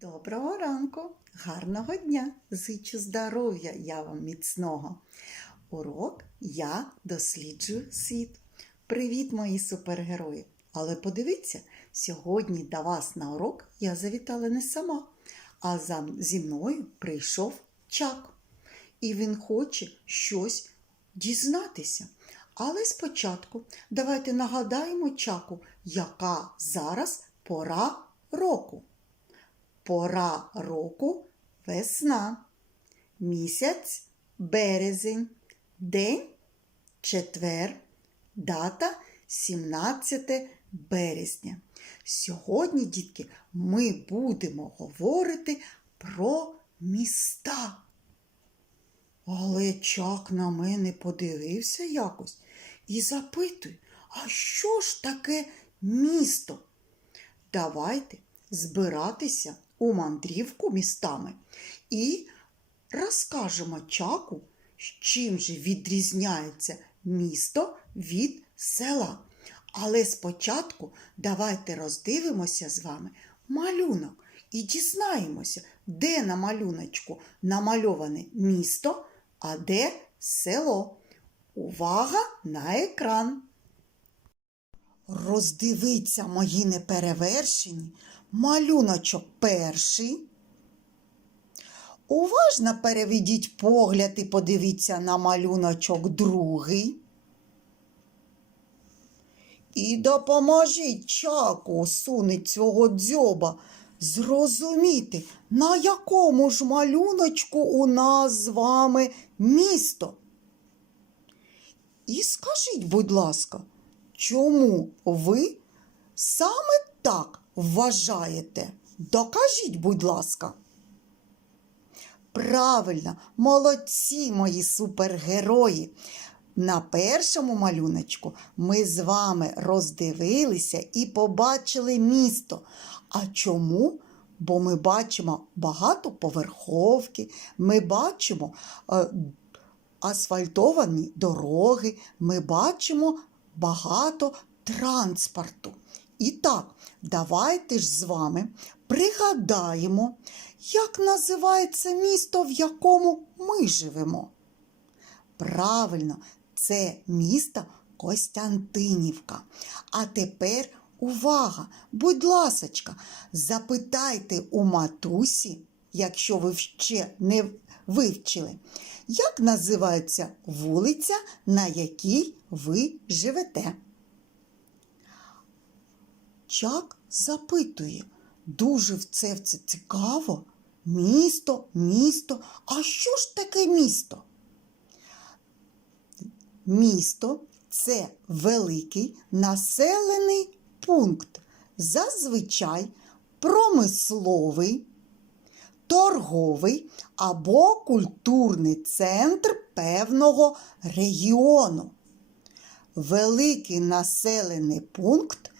Доброго ранку, гарного дня! Зичу здоров'я я вам міцного. Урок я досліджую світ. Привіт, мої супергерої! Але подивіться, сьогодні до вас на урок я завітала не сама, а за, зі мною прийшов Чак. І він хоче щось дізнатися. Але спочатку давайте нагадаємо Чаку, яка зараз пора року. Пора року весна. Місяць березень. День четвер. Дата 17 березня. Сьогодні, дітки, ми будемо говорити про міста. Але Чак на мене подивився якось і запитує, а що ж таке місто? Давайте збиратися у мандрівку містами і розкажемо Чаку, чим же відрізняється місто від села. Але спочатку давайте роздивимося з вами малюнок і дізнаємося, де на малюночку намальоване місто, а де село. Увага на екран! Роздивіться мої неперевершені малюночок перший. Уважно переведіть погляд і подивіться на малюночок другий. І допоможіть чаку усунуть цього дзьоба зрозуміти, на якому ж малюночку у нас з вами місто. І скажіть, будь ласка, чому ви саме так вважаєте? Докажіть, будь ласка. Правильно, молодці мої супергерої. На першому малюночку ми з вами роздивилися і побачили місто. А чому? Бо ми бачимо багатоповерховки, ми бачимо е, асфальтовані дороги, ми бачимо багато транспорту. І так, давайте ж з вами пригадаємо, як називається місто, в якому ми живемо. Правильно, це місто Костянтинівка. А тепер увага, будь ласочка, запитайте у матусі, якщо ви ще не вивчили, як називається вулиця, на якій ви живете. Чак запитує, дуже в це, в це цікаво. Місто, місто. А що ж таке місто? Місто це великий населений пункт, зазвичай промисловий, торговий або культурний центр певного регіону. Великий населений пункт,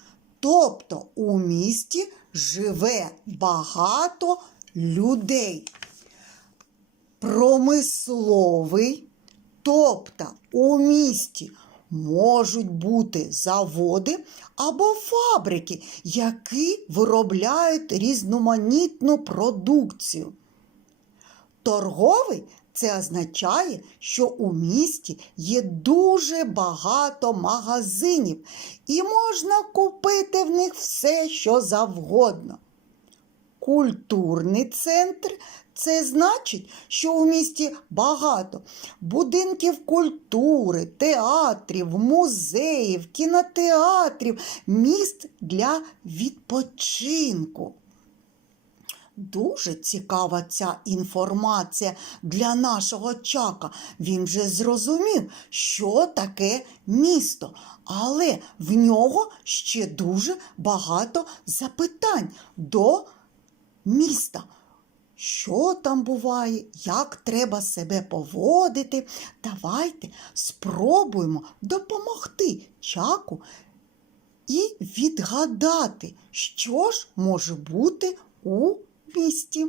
тобто у місті живе багато людей. Промисловий, тобто у місті можуть бути заводи або фабрики, які виробляють різноманітну продукцію. Торговий це означає, що у місті є дуже багато магазинів і можна купити в них все, що завгодно. Культурний центр це значить, що у місті багато будинків культури, театрів, музеїв, кінотеатрів, міст для відпочинку. Дуже цікава ця інформація для нашого чака. Він вже зрозумів, що таке місто, але в нього ще дуже багато запитань до міста. Що там буває, як треба себе поводити? Давайте спробуємо допомогти чаку і відгадати, що ж може бути у місті.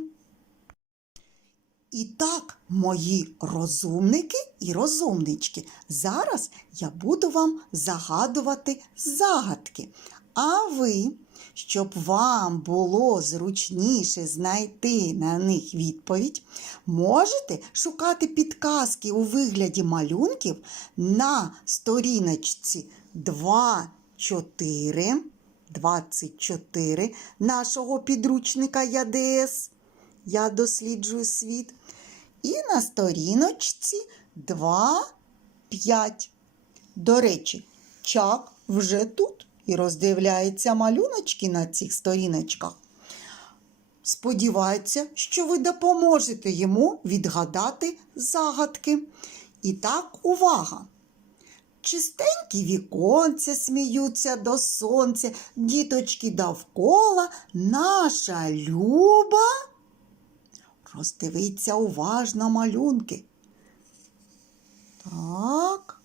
І так, мої розумники і розумнички, зараз я буду вам загадувати загадки. А ви, щоб вам було зручніше знайти на них відповідь, можете шукати підказки у вигляді малюнків на сторіночці 2.4, 24 нашого підручника ЯДС. Я досліджую світ. І на сторіночці 2.5. До речі, Чак вже тут і роздивляється малюночки на цих сторіночках. Сподівається, що ви допоможете йому відгадати загадки. І так, увага! Чистенькі віконця сміються до сонця, діточки довкола, наша люба. Роздивиться уважно малюнки. Так.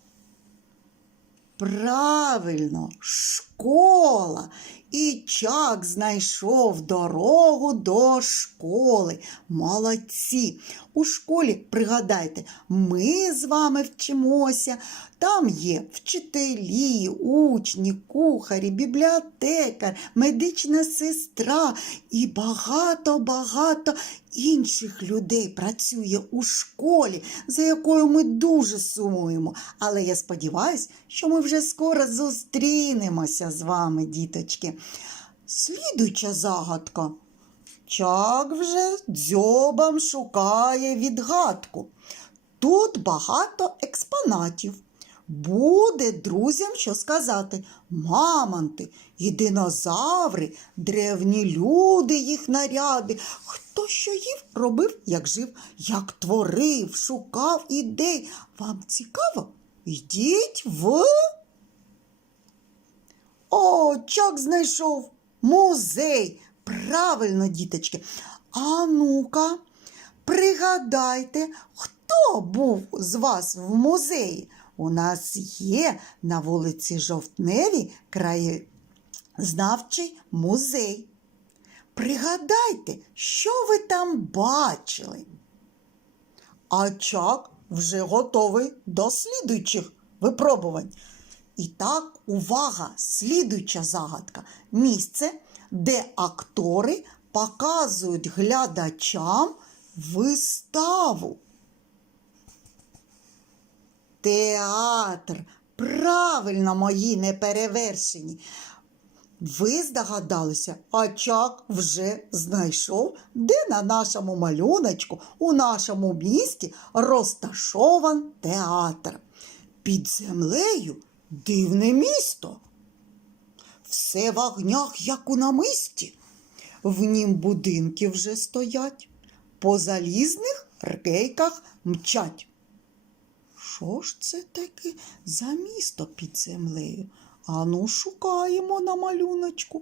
Правильно, школа. І Чак знайшов дорогу до школи. Молодці. У школі, пригадайте, ми з вами вчимося. Там є вчителі, учні, кухарі, бібліотекар, медична сестра і багато-багато інших людей працює у школі, за якою ми дуже сумуємо. Але я сподіваюся, що ми вже скоро зустрінемося з вами, діточки. Слідуюча загадка. Чак вже дзьобом шукає відгадку. Тут багато експонатів. Буде друзям що сказати. Мамонти і динозаври, древні люди, їх наряди. Хто що їв, робив, як жив, як творив, шукав ідей. Вам цікаво? Йдіть в. О, Чак знайшов музей. Правильно, діточки. А ну-ка, пригадайте, хто був з вас в музеї? У нас є на вулиці Жовтневі краєзнавчий музей. Пригадайте, що ви там бачили? А Чак вже готовий до слідуючих випробувань. І так, увага, слідуюча загадка. Місце, де актори показують глядачам виставу. Театр. Правильно, мої неперевершені. Ви здогадалися, а Чак вже знайшов, де на нашому малюночку у нашому місті розташован театр. Під землею дивне місто. Все в огнях, як у намисті. В нім будинки вже стоять, по залізних рейках мчать. Що ж це таке за місто під землею? Ану, шукаємо на малюночку.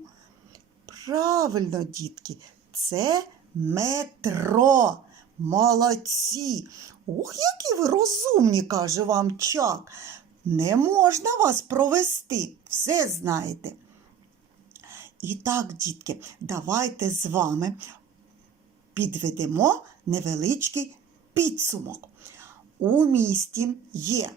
Правильно, дітки, це метро. Молодці. Ух, які ви розумні, каже вам Чак. Не можна вас провести, все знаєте. І так, дітки, давайте з вами підведемо невеличкий підсумок. У місті є,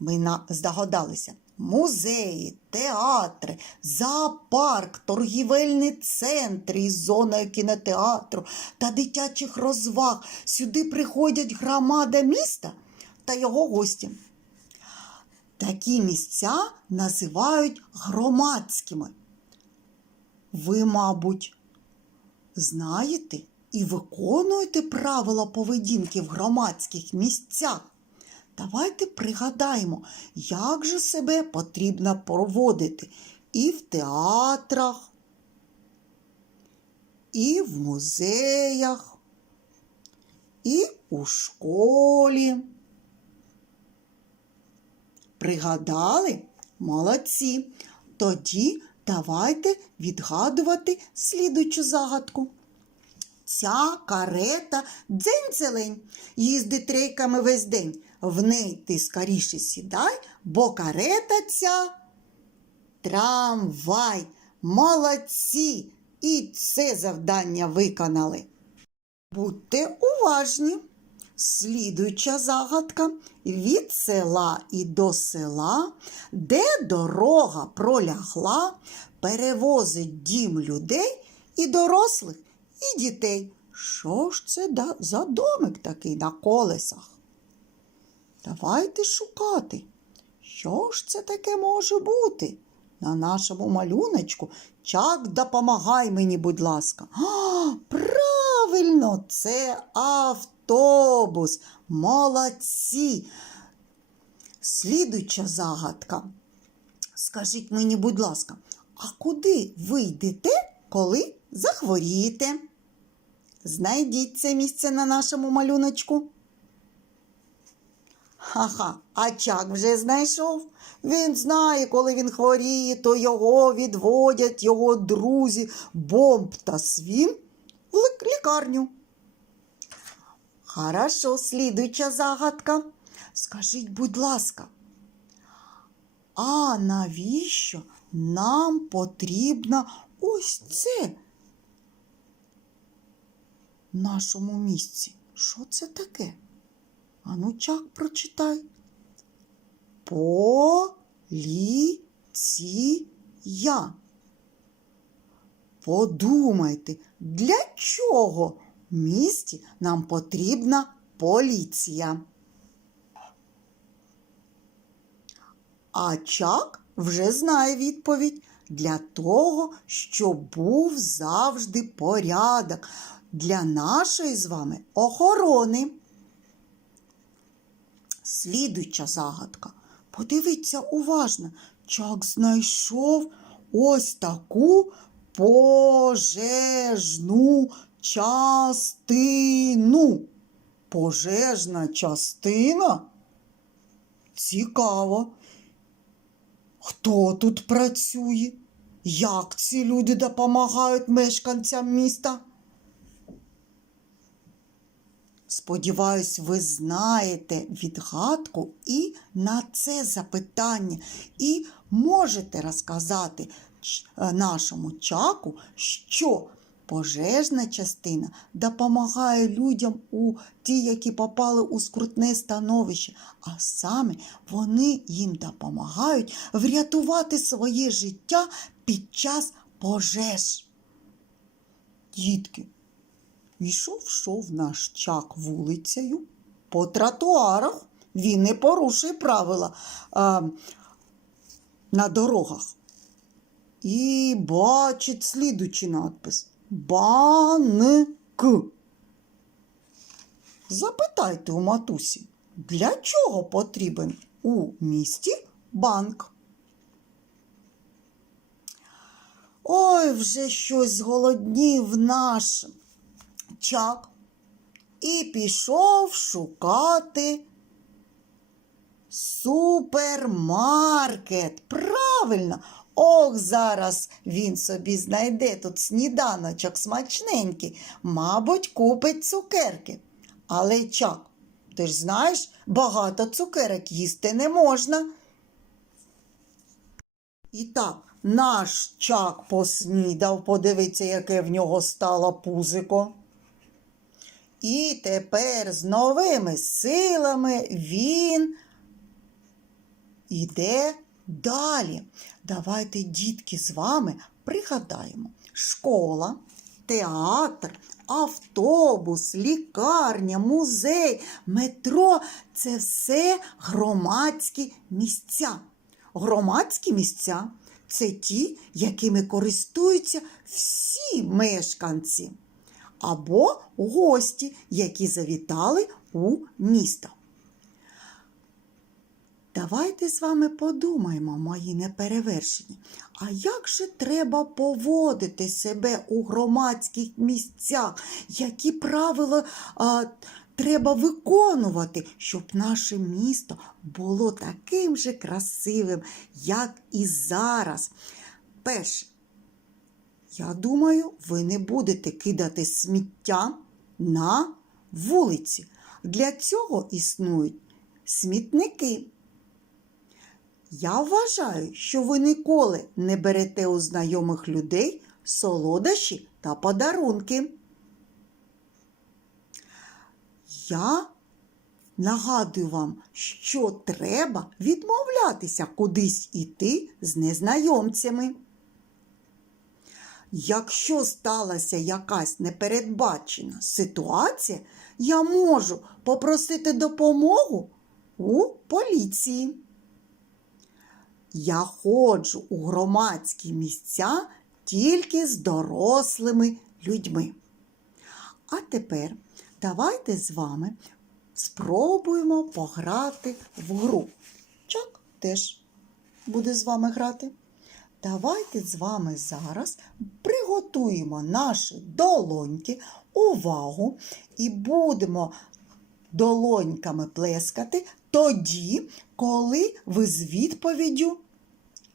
ми здогадалися, музеї, театри, зоопарк, торгівельні центри із зоною кінотеатру та дитячих розваг. Сюди приходять громада міста та його гості. Такі місця називають громадськими. Ви, мабуть, знаєте і виконуєте правила поведінки в громадських місцях. Давайте пригадаємо, як же себе потрібно проводити і в театрах, і в музеях, і у школі. Пригадали? Молодці. Тоді давайте відгадувати слідуючу загадку. Ця карета дзень-зелень, їздить рейками весь день. В неї ти скоріше сідай, бо карета ця трамвай. Молодці! І це завдання виконали. Будьте уважні. Слідуюча загадка від села і до села, де дорога пролягла, перевозить дім людей і дорослих, і дітей. Що ж це за домик такий на колесах? Давайте шукати. Що ж це таке може бути? На нашому малюночку Чак, допомагай мені, будь ласка. А, правильно, це автобус. Молодці. Слідуюча загадка. Скажіть мені, будь ласка, а куди ви йдете, коли захворієте? Знайдіть це місце на нашому малюночку. Ха-ха, а Чак вже знайшов. Він знає, коли він хворіє, то його відводять його друзі Бомб та Свін в лікарню. Хорошо, слідуюча загадка. Скажіть, будь ласка, а навіщо нам потрібно ось це в нашому місці? Що це таке? Ану, чак, прочитай. Поліція. Подумайте, для чого місті нам потрібна поліція? А Чак вже знає відповідь для того, щоб був завжди порядок для нашої з вами охорони. Слідуюча загадка. Подивіться уважно. Чак знайшов ось таку пожежну частину. Пожежна частина? Цікаво. Хто тут працює? Як ці люди допомагають мешканцям міста? Сподіваюсь, ви знаєте відгадку і на це запитання, і можете розказати е, нашому чаку, що пожежна частина допомагає людям у ті, які попали у скрутне становище, а саме вони їм допомагають врятувати своє життя під час пожеж. Дітки, Йшов шов наш чак вулицею по тротуарах. Він не порушує правила а, на дорогах. І бачить слідучий надпис Банк. Запитайте у матусі, для чого потрібен у місті банк? Ой, вже щось зголоднів наш чак і пішов шукати супермаркет. Правильно, ох, зараз він собі знайде тут сніданочок смачненький, мабуть, купить цукерки. Але чак, ти ж знаєш, багато цукерок їсти не можна. І так, наш чак поснідав, подивиться, яке в нього стало пузико. І тепер з новими силами він іде далі. Давайте, дітки, з вами пригадаємо: школа, театр, автобус, лікарня, музей, метро це все громадські місця. Громадські місця це ті, якими користуються всі мешканці або гості, які завітали у місто. Давайте з вами подумаємо, мої неперевершені, а як же треба поводити себе у громадських місцях? Які правила а, треба виконувати, щоб наше місто було таким же красивим, як і зараз? Перше, я думаю, ви не будете кидати сміття на вулиці. Для цього існують смітники. Я вважаю, що ви ніколи не берете у знайомих людей солодощі та подарунки. Я нагадую вам, що треба відмовлятися кудись іти з незнайомцями. Якщо сталася якась непередбачена ситуація, я можу попросити допомогу у поліції. Я ходжу у громадські місця тільки з дорослими людьми. А тепер давайте з вами спробуємо пограти в гру. Чак теж буде з вами грати. Давайте з вами зараз приготуємо наші долоньки, увагу, і будемо долоньками плескати тоді, коли ви з відповіддю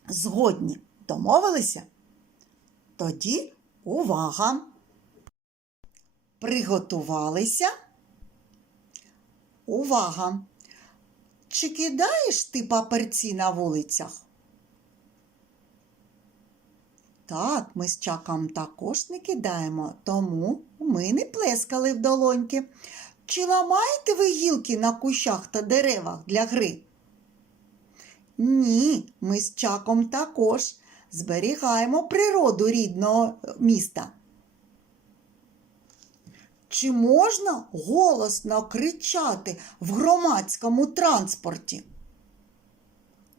згодні. Домовилися? Тоді увага! Приготувалися? Увага! Чи кидаєш ти паперці на вулицях? Так, ми з чаком також не кидаємо, тому ми не плескали в долоньки. Чи ламаєте ви гілки на кущах та деревах для гри? Ні, ми з чаком також зберігаємо природу рідного міста. Чи можна голосно кричати в громадському транспорті?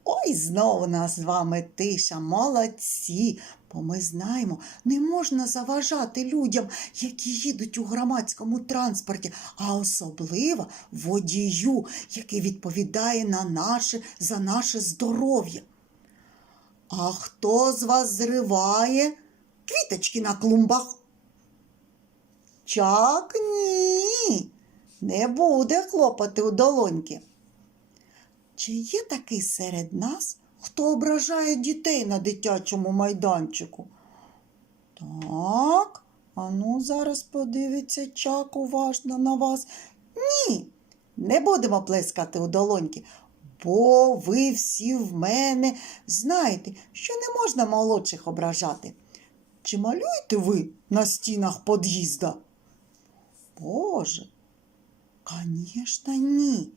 Ой, знову нас з вами тиша, молодці, бо ми знаємо, не можна заважати людям, які їдуть у громадському транспорті, а особливо водію, який відповідає на наше, за наше здоров'я. А хто з вас зриває квіточки на клумбах? Чак ні, не буде хлопати у долоньки. Чи є такий серед нас, хто ображає дітей на дитячому майданчику? Так, а ну зараз подивиться чак уважно на вас. Ні, не будемо плескати у долоньки, бо ви всі в мене знаєте, що не можна молодших ображати. Чи малюєте ви на стінах під'їзда? Боже, звісно, ні.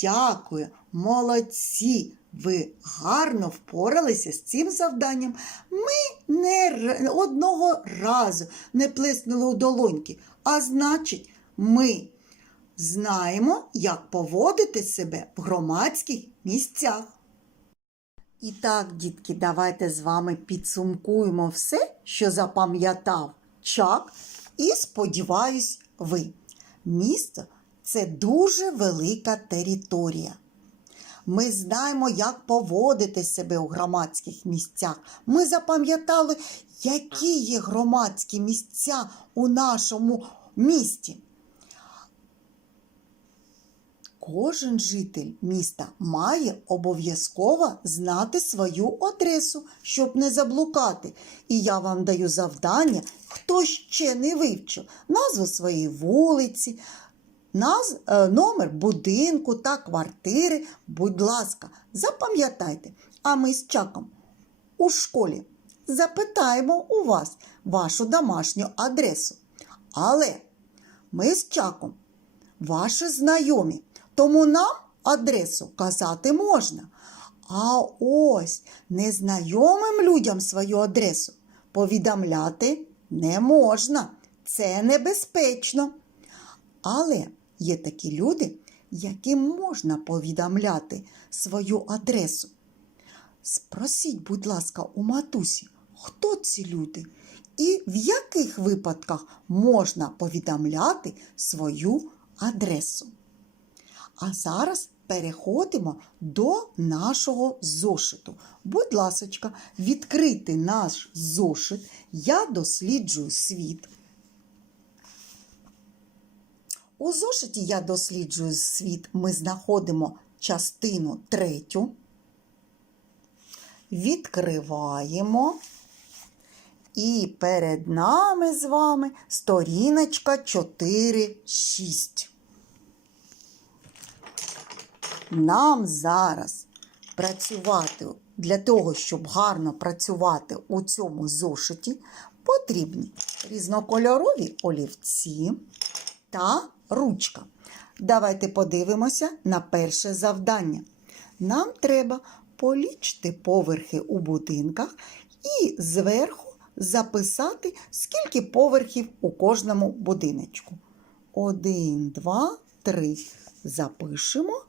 Дякую, молодці! Ви гарно впоралися з цим завданням. Ми не одного разу не плеснули у долоньки, а значить, ми знаємо, як поводити себе в громадських місцях. І так, дітки, давайте з вами підсумкуємо все, що запам'ятав Чак, і сподіваюсь, ви. Місто це дуже велика територія. Ми знаємо, як поводити себе у громадських місцях. Ми запам'ятали, які є громадські місця у нашому місті. Кожен житель міста має обов'язково знати свою адресу, щоб не заблукати. І я вам даю завдання, хто ще не вивчив назву своєї вулиці, наз, е, номер будинку та квартири. Будь ласка, запам'ятайте, а ми з чаком у школі запитаємо у вас вашу домашню адресу. Але ми з чаком ваші знайомі, тому нам адресу казати можна. А ось незнайомим людям свою адресу повідомляти не можна. Це небезпечно. Але є такі люди, яким можна повідомляти свою адресу. Спросіть, будь ласка, у матусі, хто ці люди і в яких випадках можна повідомляти свою адресу. А зараз переходимо до нашого зошиту. Будь ласочка, відкрити наш зошит. Я досліджую світ. У зошиті я досліджую світ. Ми знаходимо частину третю. Відкриваємо. І перед нами з вами сторіночка 4-6. Нам зараз працювати для того, щоб гарно працювати у цьому зошиті, потрібні різнокольорові олівці та ручка. Давайте подивимося на перше завдання. Нам треба полічити поверхи у будинках і зверху записати, скільки поверхів у кожному будиночку. Один, два, три. Запишемо.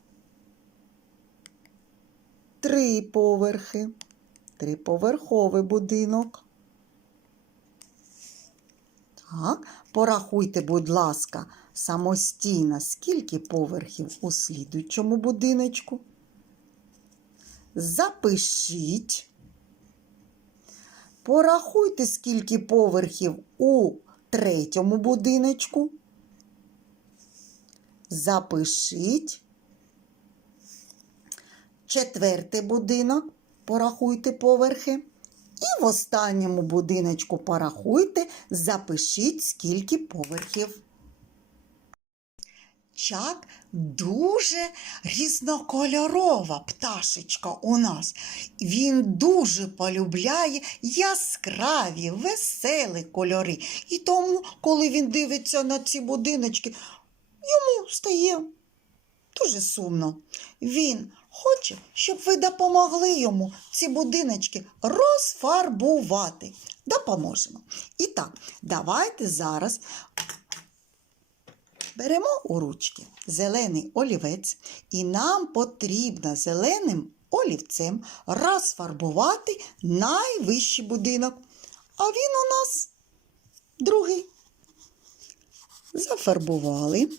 Три поверхи. Триповерховий будинок. Так, порахуйте, будь ласка, самостійно, скільки поверхів у слідуючому будиночку. Запишіть. Порахуйте, скільки поверхів у третьому будиночку. Запишіть. Четвертий будинок. Порахуйте поверхи. І в останньому будиночку порахуйте, запишіть, скільки поверхів. Чак дуже різнокольорова пташечка у нас. Він дуже полюбляє яскраві, веселі кольори. І тому, коли він дивиться на ці будиночки, йому стає дуже сумно. Він хоче, щоб ви допомогли йому ці будиночки розфарбувати. Допоможемо. І так, давайте зараз беремо у ручки зелений олівець, і нам потрібно зеленим олівцем розфарбувати найвищий будинок. А він у нас другий. Зафарбували.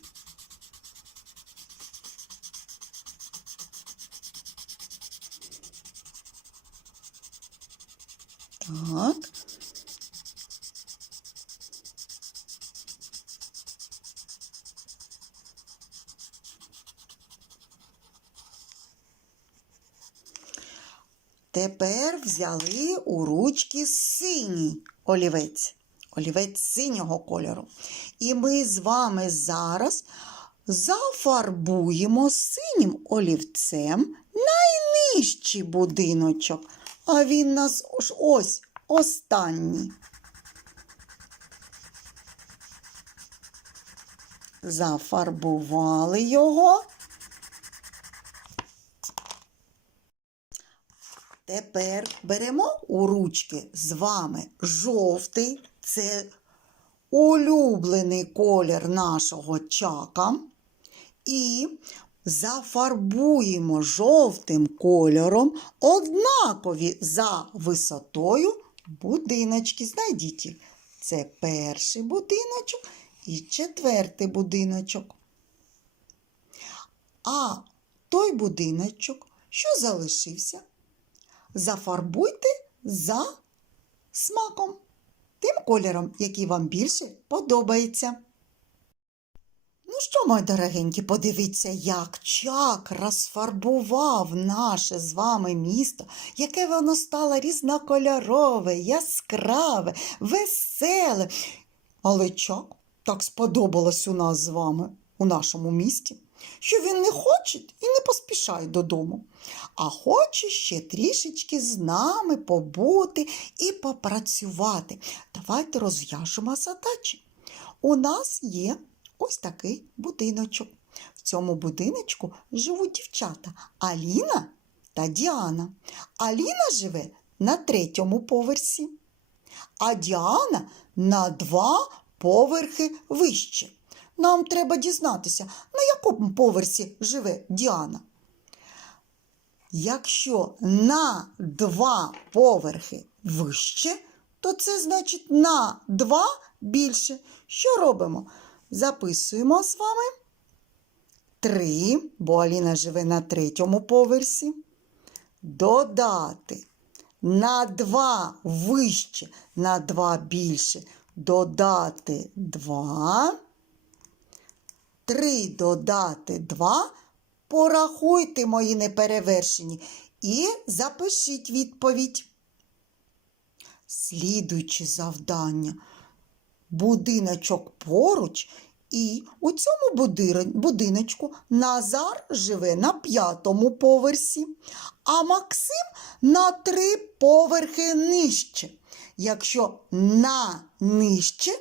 Так. Тепер взяли у ручки синій олівець. Олівець синього кольору. І ми з вами зараз зафарбуємо синім олівцем найнижчий будиночок. А він нас ось ось останній. Зафарбували його. Тепер беремо у ручки з вами жовтий, це улюблений колір нашого чака. І зафарбуємо жовтим кольором однакові за висотою будиночки. Знайдіть. Це перший будиночок і четвертий будиночок. А той будиночок, що залишився, зафарбуйте за смаком, тим кольором, який вам більше подобається. Ну що, мої дорогенькі, подивіться, як чак розфарбував наше з вами місто, яке воно стало різнокольорове, яскраве, веселе. Але чак так сподобалось у нас з вами, у нашому місті, що він не хоче і не поспішає додому, а хоче ще трішечки з нами побути і попрацювати. Давайте розв'яжемо задачі. У нас є ось такий будиночок. В цьому будиночку живуть дівчата Аліна та Діана. Аліна живе на третьому поверсі, а Діана на два поверхи вище. Нам треба дізнатися, на якому поверсі живе Діана. Якщо на два поверхи вище, то це значить на два більше. Що робимо? Записуємо з вами три, бо Аліна живе на третьому поверсі. Додати на два вище, на два більше. Додати два. Три додати два. Порахуйте мої неперевершені і запишіть відповідь. Слідуюче завдання. Будиночок поруч, і у цьому будиночку Назар живе на п'ятому поверсі, а Максим на три поверхи нижче. Якщо на нижче,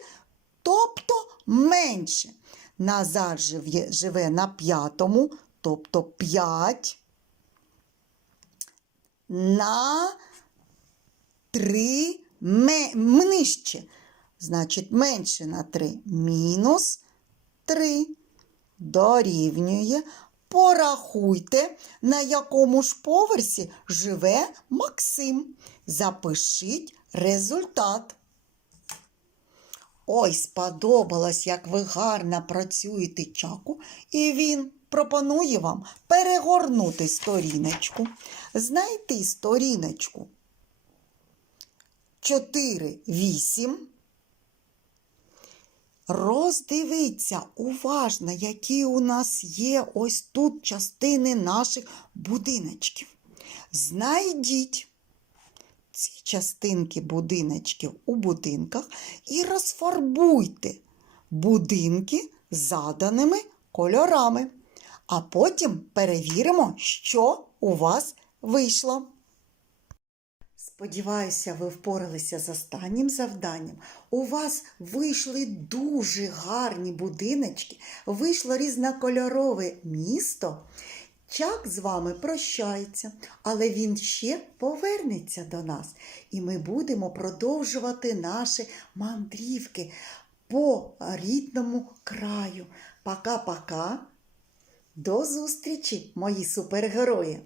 тобто менше. Назар живе, на п'ятому, тобто 5 на 3 нижче. Значить, менше на 3. Мінус 3. Дорівнює. Порахуйте, на якому ж поверсі живе Максим. Запишіть результат. Ой, сподобалось, як ви гарно працюєте чаку, і він пропонує вам перегорнути сторіночку, знайти сторіночку 4, 8. Роздивіться уважно, які у нас є ось тут частини наших будиночків. Знайдіть ці частинки будиночків у будинках і розфарбуйте будинки заданими кольорами. А потім перевіримо, що у вас вийшло. Сподіваюся, ви впоралися з останнім завданням. У вас вийшли дуже гарні будиночки, вийшло різнокольорове місто. Чак з вами прощається, але він ще повернеться до нас, і ми будемо продовжувати наші мандрівки по рідному краю. Пока-пока. До зустрічі, мої супергерої!